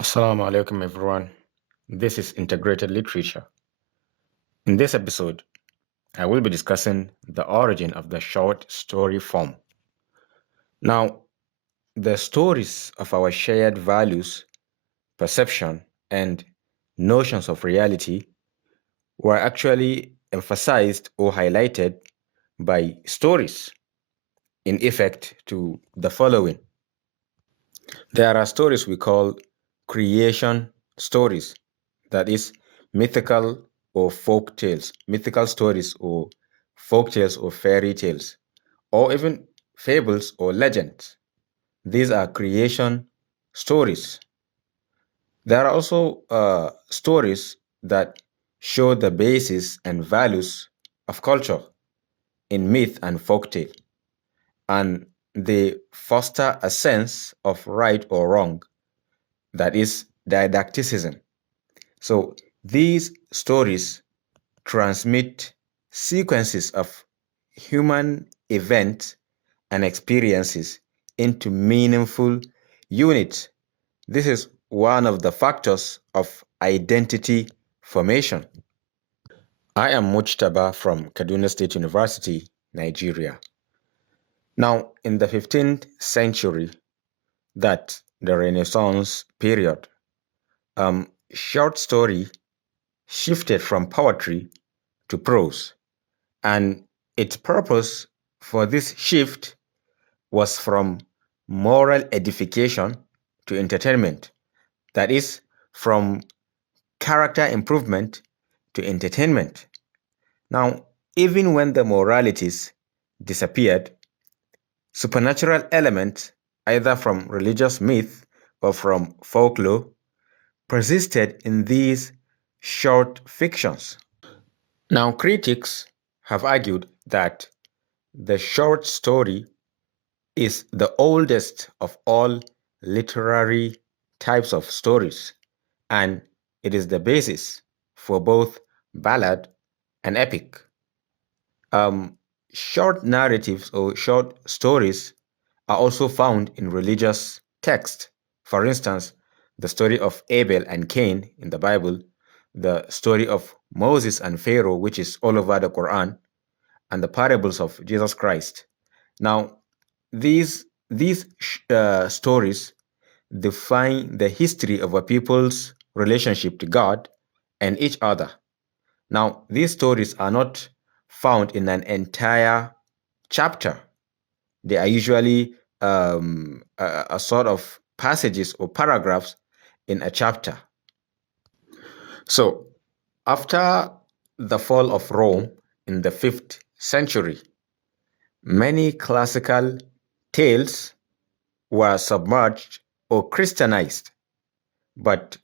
Assalamu alaikum, everyone. This is Integrated Literature. In this episode, I will be discussing the origin of the short story form. Now, the stories of our shared values, perception, and notions of reality were actually emphasized or highlighted by stories, in effect, to the following. There are stories we call creation stories, that is, mythical stories or folk tales or fairy tales, or even fables or legends. These are creation stories. There are also stories that show the basis and values of culture in myth and folk tale, and they foster a sense of right or wrong, that is didacticism. So these stories transmit sequences of human events and experiences into meaningful units. This is one of the factors of identity formation. I am Mujtaba from Kaduna State University, Nigeria. Now, in the 15th century, that the Renaissance period, short story shifted from poetry to prose, and its purpose for this shift was from moral edification to entertainment. That is, from character improvement to entertainment. Now, even when the moralities disappeared, supernatural elements, either from religious myth or from folklore, persisted in these short fictions. Now, critics have argued that the short story is the oldest of all literary types of stories, and it is the basis for both ballad and epic. Um, Short narratives or short stories are also found in religious texts. For instance, the story of Abel and Cain in the Bible, the story of Moses and Pharaoh, which is all over the Quran, and the parables of Jesus Christ. Now, these stories define the history of a people's relationship to God and each other. Now, these stories are not found in an entire chapter. They are usually a sort of passages or paragraphs in a chapter. So, after the fall of Rome in the 5th century, many classical tales were submerged or Christianized, but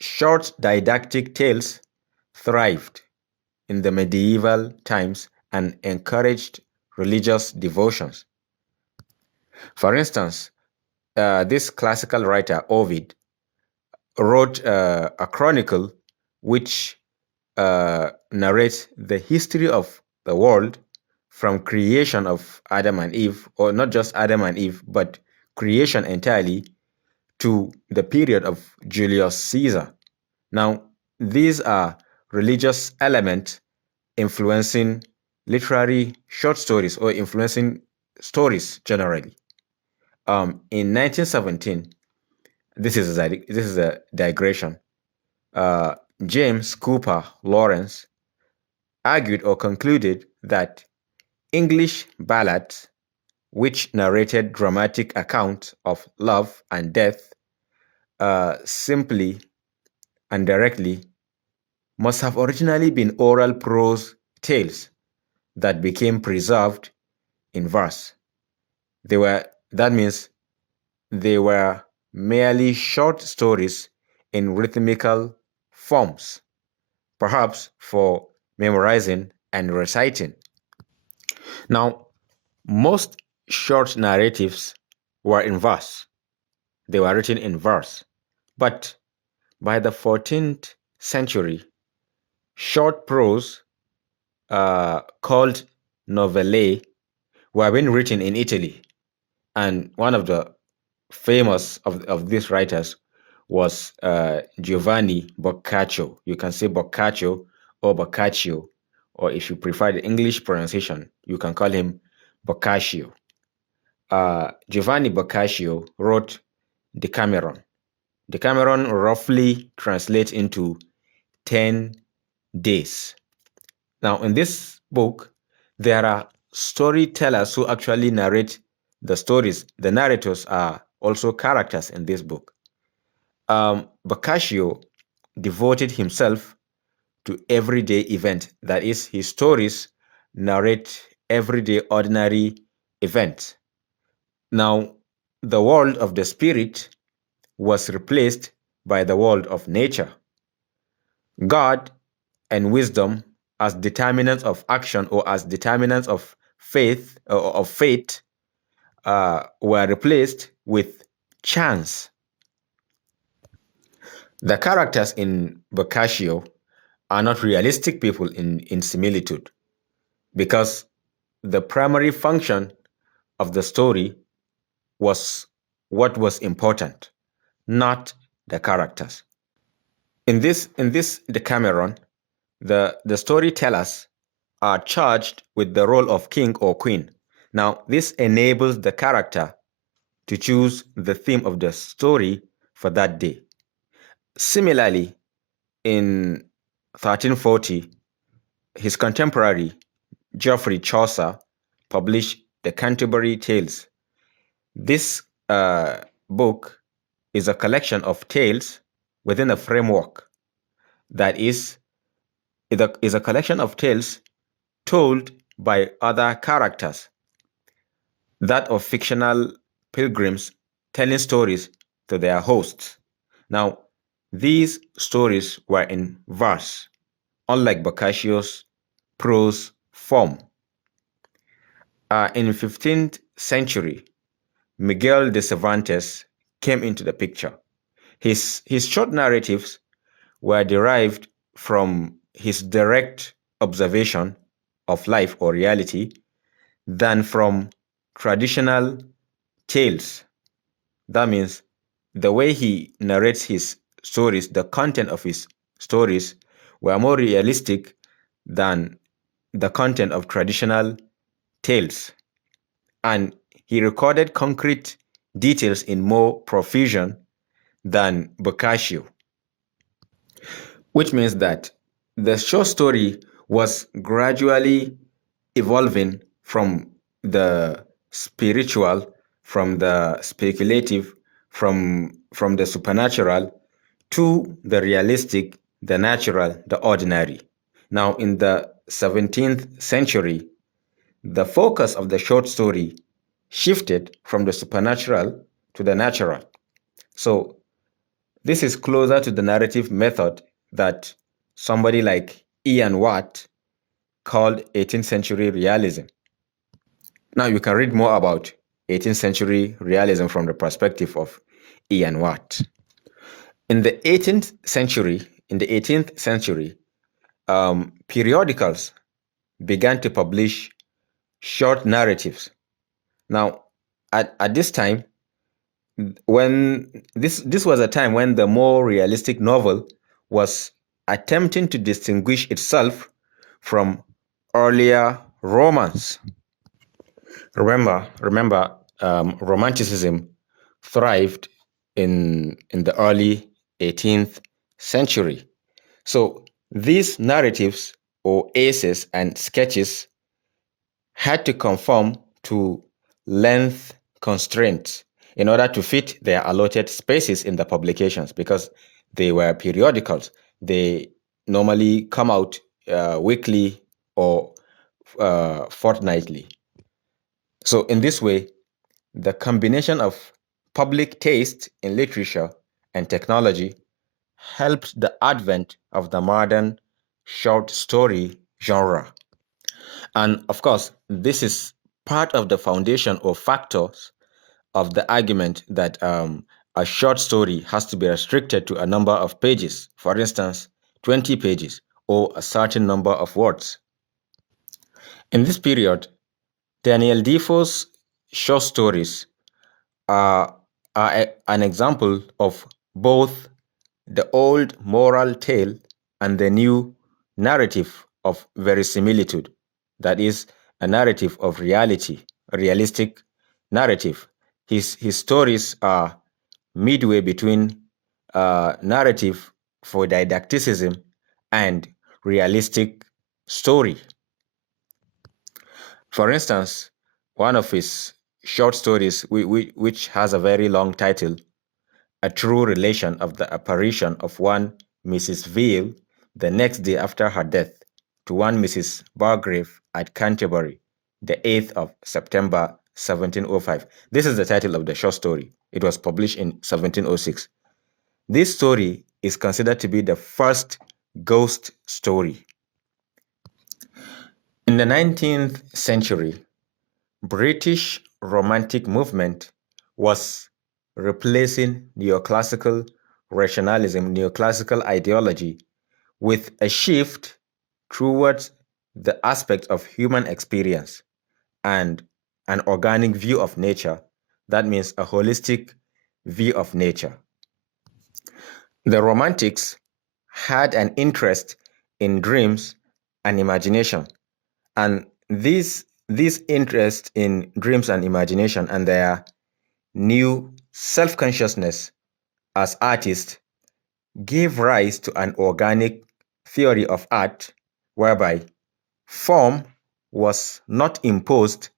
short didactic tales thrived in the medieval times and encouraged religious devotions. For instance, this classical writer Ovid wrote a chronicle which narrates the history of the world from creation of Adam and Eve, or not just Adam and Eve, but creation entirely, to the period of Julius Caesar. Now, these are religious elements influencing literary short stories or influencing stories generally. In 1917, this is a digression. Uh, James Cooper Lawrence argued or concluded that English ballads, which narrated dramatic accounts of love and death, simply and directly, must have originally been oral prose tales that became preserved in verse. That means they were merely short stories in rhythmical forms, perhaps for memorizing and reciting. Now, most short narratives were in verse. They were written in verse. But by the 14th century, short prose, called novellae, were being written in Italy. And one of the famous of these writers was Giovanni Boccaccio. You can say Boccaccio or Boccaccio, or if you prefer the English pronunciation, you can call him Boccaccio. Giovanni Boccaccio wrote Decameron. Decameron roughly translates into 10 days. Now, in this book, there are storytellers who actually narrate the stories. The narrators are also characters in this book. Boccaccio devoted himself to everyday event. That is, his stories narrate everyday ordinary events. Now, the world of the spirit was replaced by the world of nature. God and wisdom as determinants of action or as determinants of faith or of fate were replaced with chance. The characters in Boccaccio are not realistic people in similitude because the primary function of the story was what was important, not the characters. In this Decameron, the storytellers are charged with the role of king or queen. Now, this enables the character to choose the theme of the story for that day. Similarly, in 1340, his contemporary Geoffrey Chaucer published the Canterbury Tales. This book is a collection of tales within a framework that is a collection of tales told by other characters, that of fictional pilgrims telling stories to their hosts. Now, these stories were in verse, unlike Boccaccio's prose form. In the 15th century, Miguel de Cervantes came into the picture. His short narratives were derived from his direct observation of life or reality than from traditional tales. That means the way he narrates his stories, the content of his stories were more realistic than the content of traditional tales. And he recorded concrete details in more profusion than Boccaccio, which means that the short story was gradually evolving from the spiritual, from the speculative, from the supernatural to the realistic, the natural, the ordinary. Now, in the 17th century, the focus of the short story shifted from the supernatural to the natural. So, this is closer to the narrative method that somebody like Ian Watt called 18th century realism. Now, you can read more about 18th century realism from the perspective of Ian Watt. In the 18th century, periodicals began to publish short narratives. Now, at this time, when this was a time when the more realistic novel was attempting to distinguish itself from earlier romance. Remember, Romanticism thrived in the early 18th century. So these narratives or essays and sketches had to conform to length constraints in order to fit their allotted spaces in the publications because they were periodicals. They normally come out weekly or fortnightly. So, in this way, the combination of public taste in literature and technology helped the advent of the modern short story genre. And of course, this is part of the foundation or factors of the argument that a short story has to be restricted to a number of pages, for instance, 20 pages or a certain number of words. In this period, Daniel Defoe's short stories are an example of both the old moral tale and the new narrative of verisimilitude, that is, a narrative of reality, a realistic narrative. His stories are midway between narrative for didacticism and realistic story. For instance, one of his short stories, which has a very long title, A True Relation of the Apparition of one Mrs. Veal the next day after her death to one Mrs. Bargrave at Canterbury, the 8th of September 1705. This is the title of the short story. It was published in 1706. This story is considered to be the first ghost story. In the 19th century, British Romantic movement was replacing neoclassical rationalism, neoclassical ideology, with a shift towards the aspect of human experience and an organic view of nature. That means a holistic view of nature. The Romantics had an interest in dreams and imagination, and this interest in dreams and imagination and their new self-consciousness as artists gave rise to an organic theory of art whereby form was not imposed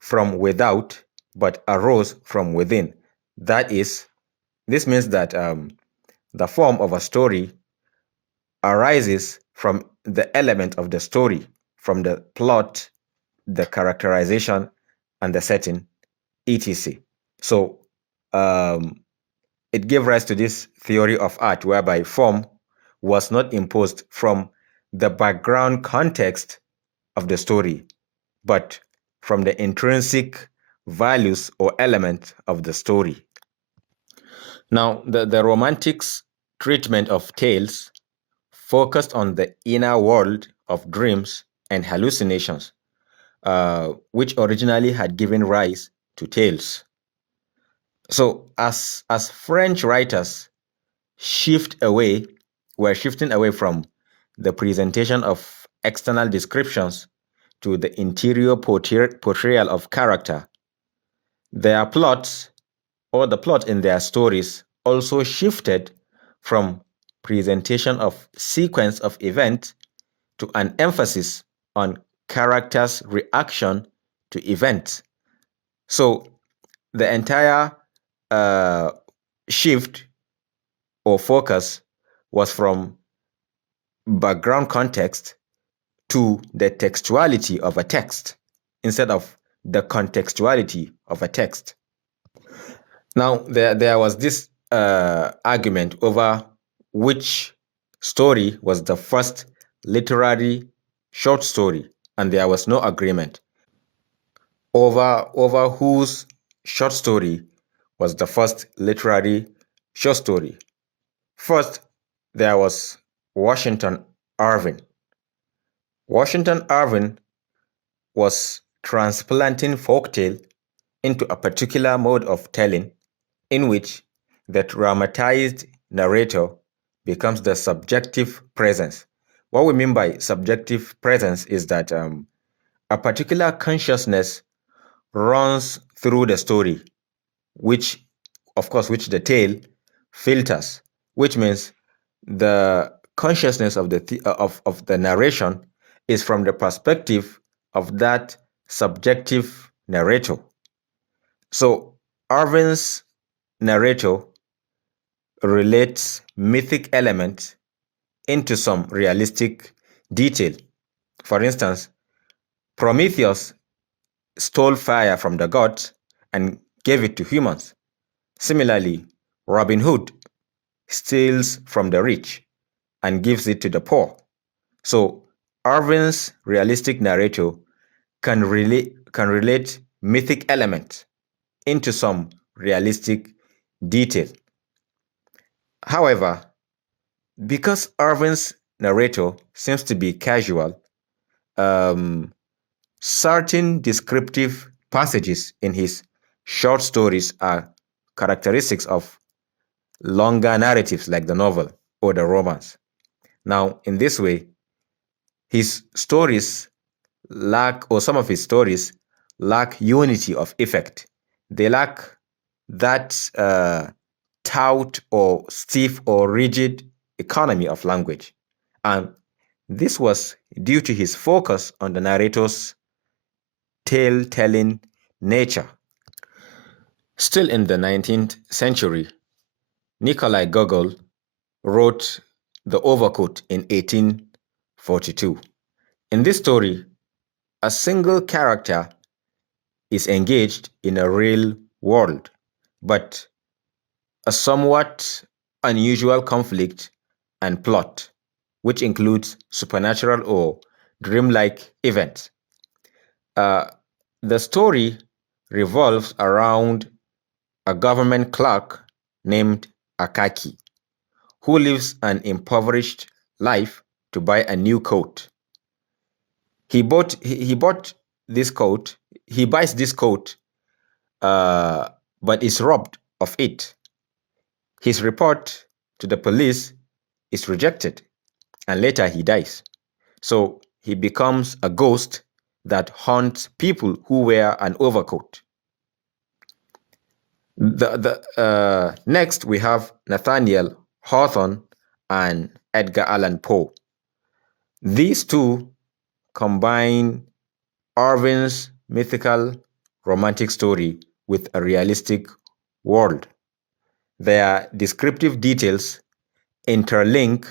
from without but arose from within. That is, this means that the form of a story arises from the element of the story, from the plot, the characterization, and the setting, etc. So um, it gave rise to this theory of art whereby form was not imposed from the background context of the story, but from the intrinsic values or elements of the story. Now, the Romantics' treatment of tales focused on the inner world of dreams and hallucinations, which originally had given rise to tales. So, as French writers shift away, we're shifting away from the presentation of external descriptions to the interior portrayal of character. Their plots, or the plot in their stories, also shifted from presentation of sequence of events to an emphasis on characters' reaction to events. So the entire uh, shift or focus was from background context to the textuality of a text instead of the contextuality of a text. Now, there was this argument over which story was the first literary short story, and there was no agreement over whose short story was the first literary short story. First, there was Washington Irving. Washington Irving was transplanting folktale into a particular mode of telling in which the dramatized narrator becomes the subjective presence. What we mean by subjective presence is that a particular consciousness runs through the story, which, of course, which the tale filters, which means the consciousness of of the narration is from the perspective of that subjective narrator. So Irving's narrator relates mythic elements into some realistic detail. For instance, Prometheus stole fire from the gods and gave it to humans. Similarly, Robin Hood steals from the rich and gives it to the poor. So, Irving's realistic narrator can relate mythic elements into some realistic detail. However, because Irving's narrator seems to be casual, um, certain descriptive passages in his short stories are characteristics of longer narratives like the novel or the romance. Now, in this way, his stories or some of his stories lack unity of effect. They lack that taut or stiff or rigid economy of language. And this was due to his focus on the narrator's tale telling nature. Still in the 19th century, Nikolai Gogol wrote The Overcoat in 1842. In this story, a single character is engaged in a real world, but a somewhat unusual conflict and plot, which includes supernatural or dreamlike events. Uh, the story revolves around a government clerk named Akaki, who lives an impoverished life to buy a new coat. He bought this coat. He buys this coat, but is robbed of it. His report to the police is rejected, and later he dies. So he becomes a ghost that haunts people who wear an overcoat. Next, we have Nathaniel Hawthorne and Edgar Allan Poe. These two combine Irving's mythical romantic story with a realistic world. Their descriptive details interlink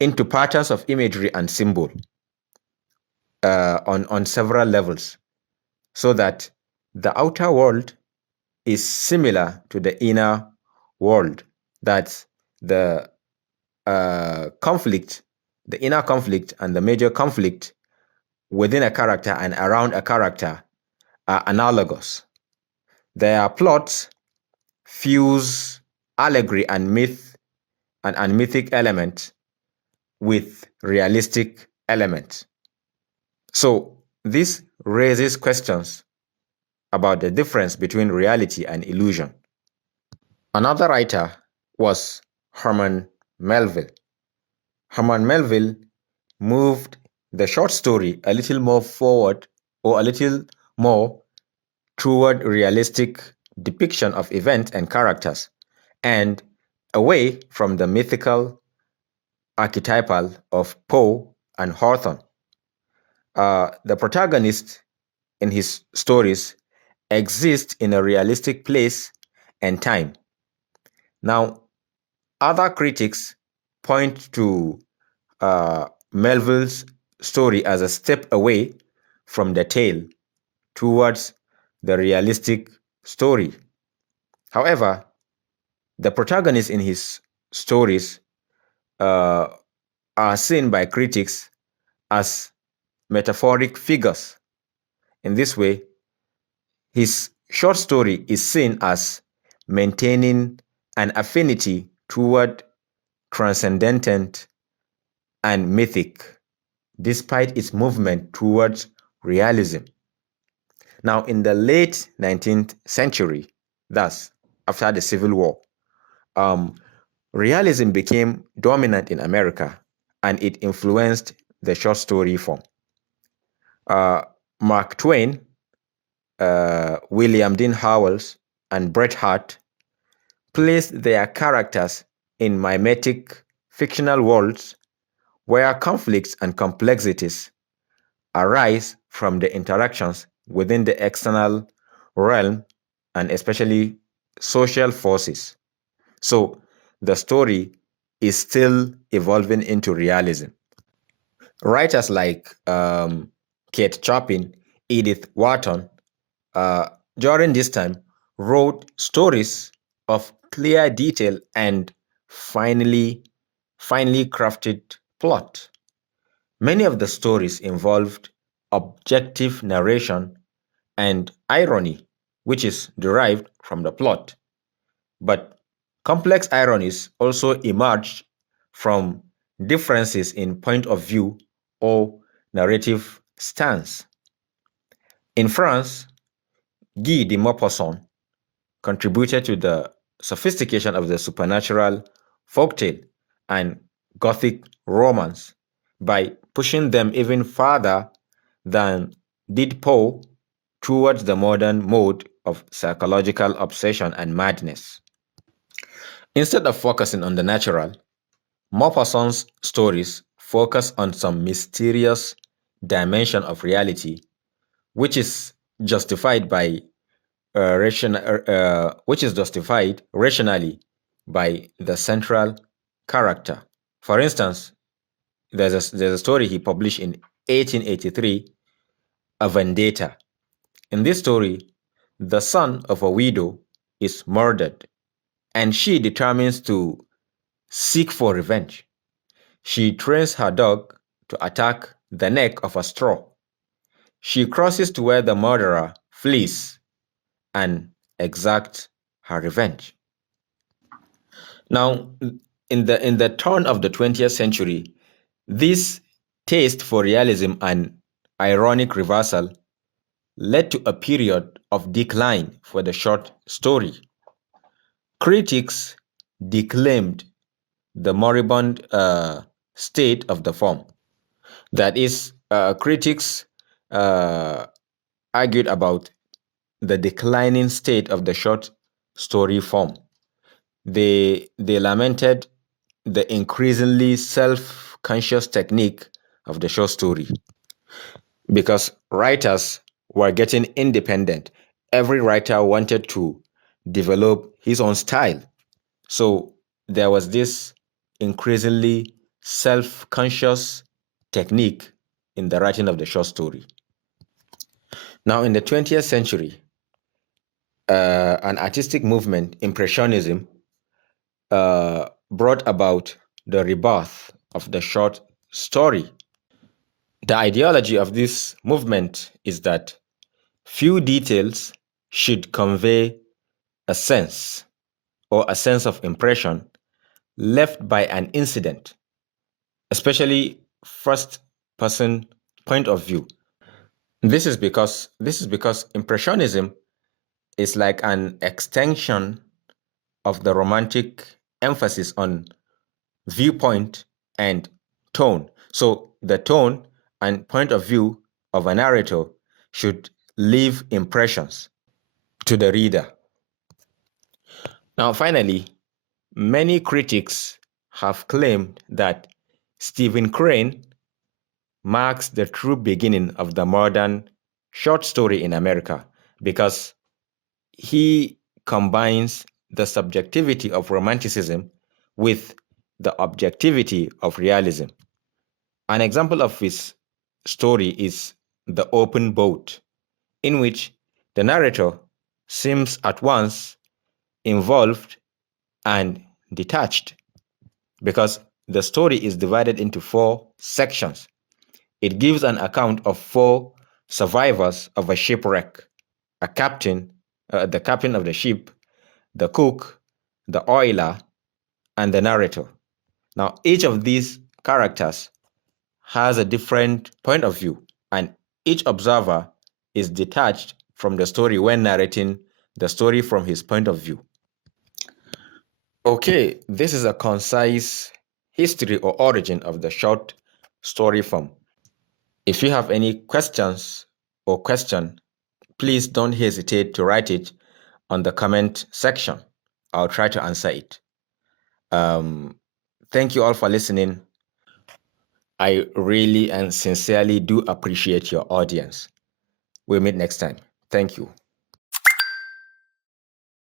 into patterns of imagery and symbol on several levels, so that the outer world is similar to the inner world. That's the conflict, the inner conflict and the major conflict within a character and around a character are analogous. Their plots fuse allegory and myth and mythic elements with realistic elements. So this raises questions about the difference between reality and illusion. Another writer was Herman Melville. Herman Melville moved the short story a little more forward or a little more toward realistic depiction of events and characters and away from the mythical archetypal of Poe and Hawthorne. The protagonist in his stories exist in a realistic place and time. Now, other critics point to Melville's story as a step away from the tale towards the realistic story. However, the protagonists in his stories uh, are seen by critics as metaphoric figures. In this way, his short story is seen as maintaining an affinity toward transcendent and mythic, despite its movement towards realism. Now, in the late 19th century, thus after the Civil War, um, realism became dominant in America and it influenced the short story form. Mark Twain, William Dean Howells, and Bret Harte placed their characters in mimetic fictional worlds where conflicts and complexities arise from the interactions within the external realm and especially social forces. So the story is still evolving into realism. Writers like Kate Chopin, Edith Wharton, uh, during this time wrote stories of clear detail and finely crafted plot. Many of the stories involved objective narration and irony, which is derived from the plot. But complex ironies also emerged from differences in point of view or narrative stance. In France, Guy de Maupassant contributed to the sophistication of the supernatural, folktale, and Gothic romance by pushing them even farther than did Poe towards the modern mode of psychological obsession and madness. Instead of focusing on the natural, Maupassant's stories focus on some mysterious dimension of reality, which is justified by which is justified rationally by the central character. For instance, there's a story he published in 1883, A Vendetta. In this story, the son of a widow is murdered, and she determines to seek for revenge. She trains her dog to attack the neck of a straw. She crosses to where the murderer flees and exacts her revenge. Now, in the turn of the 20th century, this taste for realism and ironic reversal led to a period of decline for the short story. Critics declaimed the moribund state of the form. That is, critics uh, argued about the declining state of the short story form. They lamented the increasingly self-conscious technique of the short story because writers were getting independent. Every writer wanted to develop his own style. So there was this increasingly self-conscious technique in the writing of the short story. Now, in the 20th century, an artistic movement, Impressionism, brought about the rebirth of the short story. The ideology of this movement is that few details should convey a sense or a sense of impression left by an incident, especially first person point of view. This is because impressionism is like an extension of the romantic emphasis on viewpoint and tone. So the tone and point of view of a narrator should leave impressions to the reader. Now, finally, many critics have claimed that Stephen Crane marks the true beginning of the modern short story in America because he combines the subjectivity of romanticism with the objectivity of realism. An example of his story is The Open Boat, in which the narrator seems at once involved and detached because the story is divided into four sections. It gives an account of four survivors of a shipwreck: a captain, the captain of the ship, the cook, the oiler, and the narrator. Now, each of these characters has a different point of view, and each observer is detached from the story when narrating the story from his point of view. Okay, this is a concise history or origin of the short story form. If you have any questions or question, please don't hesitate to write it on the comment section. I'll try to answer it. Um, Thank you all for listening. I really and sincerely do appreciate your audience. We'll meet next time. Thank you.